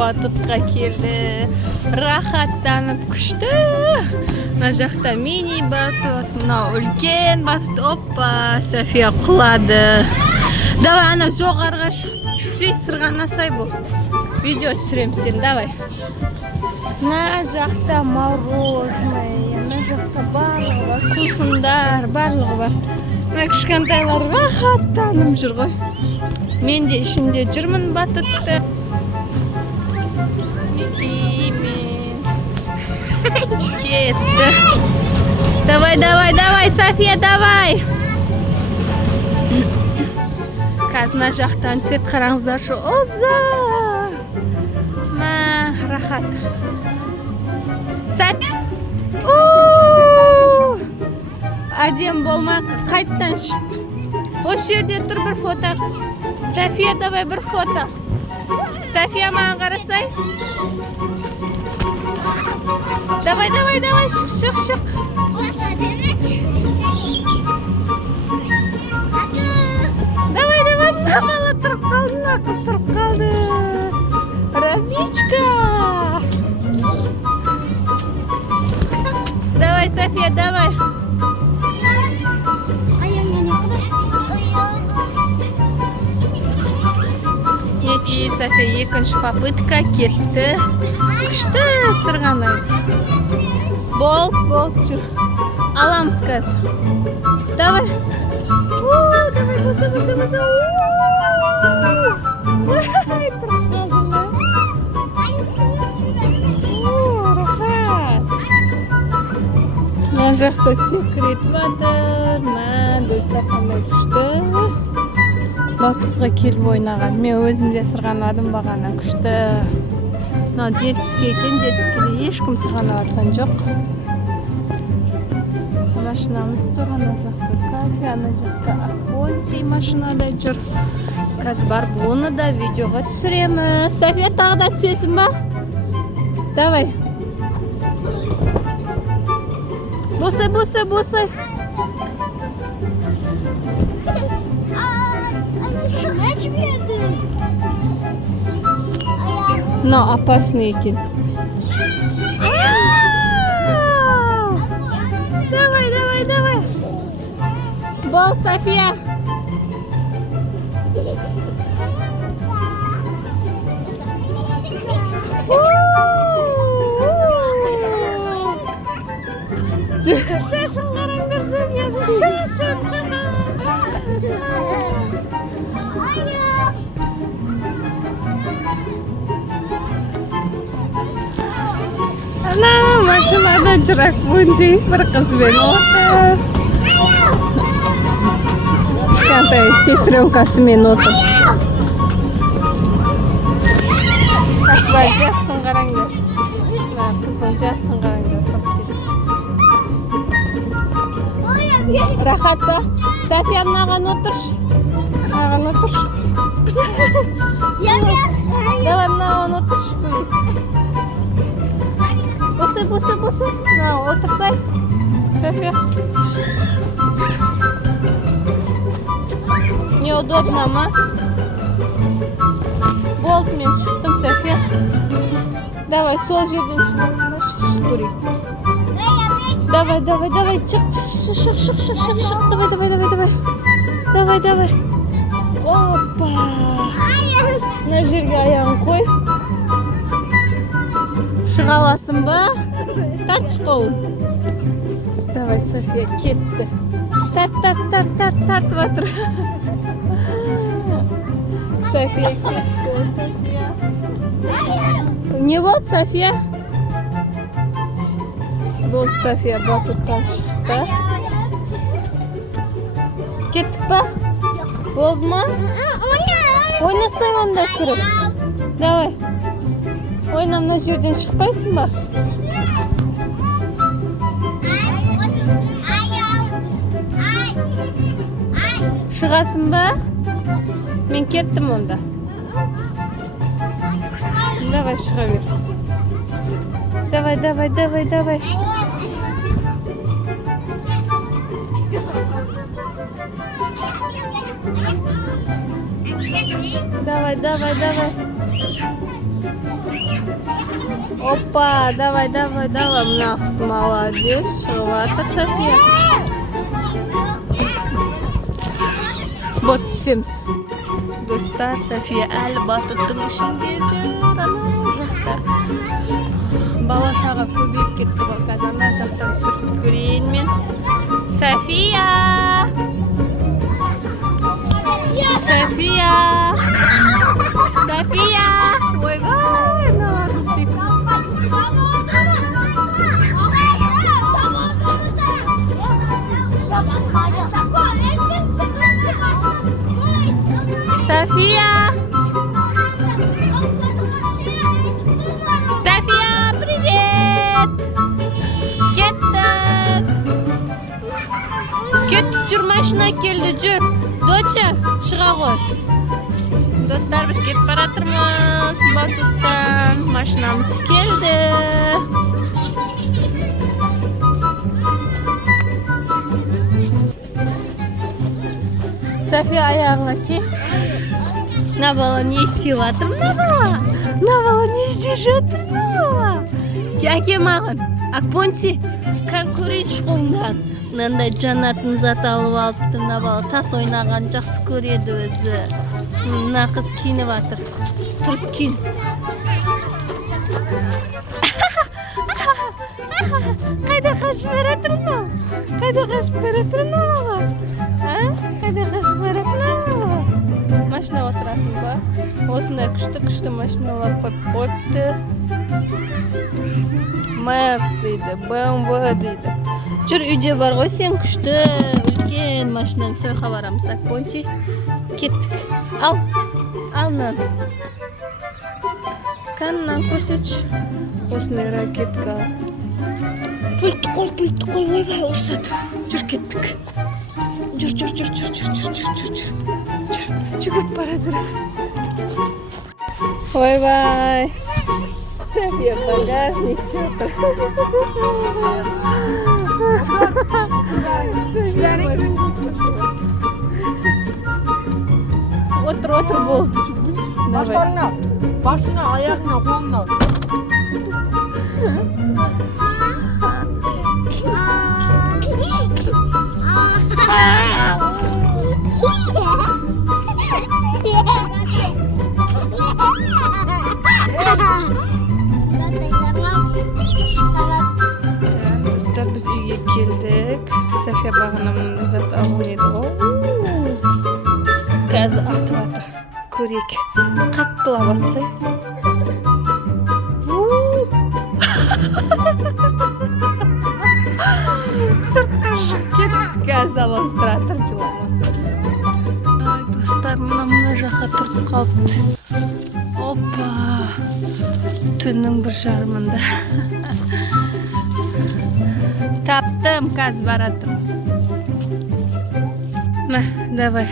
батутқа келді. Рахаттанып күшті. Мына жақта мини батут, мынау үлкен батут. Оппа, София құлады. Давай, ана жоғарға түссей, сырғанасай бұл. Видео түсірем сен, давай. Мына жақта мороженое, мына жақта барлығы бар, сусындар, барлығы бар. Мына кішкентайлар рахаттанып жүр ғой. Мен де ішінде жүрмін батутты. Кетті. Давай, София, давай. Қазына жақтан сет қараңыздар шу. Оза! Ма, рахат. София! Әдем болмақ, қайттан шық. Осы жерде тұр бір фото. София, давай бір фото. София, маған қарасай. Давай, шық. Давай, бала тұрып қалды, қыз тұрып қалды. Рамичка. Давай, София, давай. Ети, София, екінші попытка кетті. Күшті сырғаны. Бол, жүр. Аламыз қазір. Давай. Давай, боса. Тұрып қалдың ба? Рахат. Мына жақта секрет батыр. Достар қандай күшті. Батутқа келіп ойнаған. Мен өзім де сырғанадым бағана, күшті. Мына детский екен, детскийде ешкім сырғанаватқан жоқ. Машинамыз тұр, ана жақта кафе, ана жақта Аконти машинада жүр. Қазір барып оны да видеоға түсіреміз. София, тағы да түсесің ба? Давай. Босай. Но опасный екен. Давай. Бол, София. Шашын қараңдар, Софияның шашын. Ана, машинада жүрақ бұндай бір қызбен отыр. Кішкентай сестренкасымен отыр. Тақпа, жақсын қараңдар. Қыздың жақсын қараңдар. Рахат па? София, мынаған отыршы. Давай, мынаған отыршы. Босы. Отырсай. София. Неудобно ма? Болды, мен шықтым, София. Давай, сол жерден шық көрейік. Давай, шық. Давай. Опа. Мына жерге аяғын қой. Шыға аласың ба? Тартшы қолын. Давай, София, кетті. Тартып атыр. София кетті. Не болды, София? Болды, София, батуттан шықты. Кеттік па? Болды ма? Ойнасай онда кіріп. Давай. Ойна, мына жерден шықпайсың ба? Шығасың ба? Мен кеттім онда. Давай, шыға бер. Давай. Давай. Опа, давай. Мына қыз молодец. Шығып жатыр София. Вот түсеміз. Достар, София әлі батуттың ішінде жүр. Ана жақта. Бала шаға көбейіп кетті ғой. Қазір ана жақтан түсіріп көрейін мен. София! София! Ойбай! София! Привет! Кеттік, жүр, машина келді, жүр. Доча, шыға ғой. Достар, біз кетіп баратырмыз батуттан. Машинамыз келді. София, аяғыңа ке. На бала не істеп жатыр? На бала не істеп жатыр? На бала. Әке маған. Акпонти, қан көрейінші қолыңдан. Мынандай жанатын зат алып алыпты. На бала тас ойнаған жақсы көреді өзі. Мына қыз киініп жатыр. Тұрып киін. Қайда қашып баратырсың? Қайда қашып баратырсың бала? Қайда қашып баратырсың? Машина отырасың ба? Осындай күшті машиналар қойыпты. Мерс дейді, BMW дейді. Жүр, үйде бар ғой сен күшті, үлкен машинаң сойға барамыз. Акпонти, кеттік. Ал нан. Каннан көрсетші. Осындай ракетка. Пульті қой, ойбай, ұрсады. Жүр, кеттік. Жүр. Жүгіріп барадыр. Ойбай. София, багажник жатыр. Отыр болды. Башыңа, аяғыңа, қолыңа. Достар, біз үйге келдік. София бағына зат алып еді ғой. Қазір атып жатыр. Көрейік. Қаттылап атсай. Сыртқа шығып кетті. Газ аластыратыр жылама. Ай, достар, мына жаққа тұрып қалыпты. Опа! Түннің бір жарымында. Таптым, қазір баратым. Мә, давай.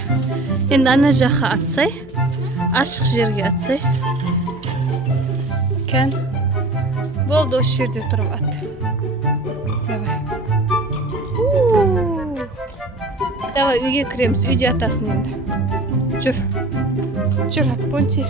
Енді ана жаққа атсай. Ашық жерге атсай. Кән. Болды, осы жерде тұрып ат. Давай. Давай, үйге кіреміз. Үйде атасын енді. Жүр, Акпонти.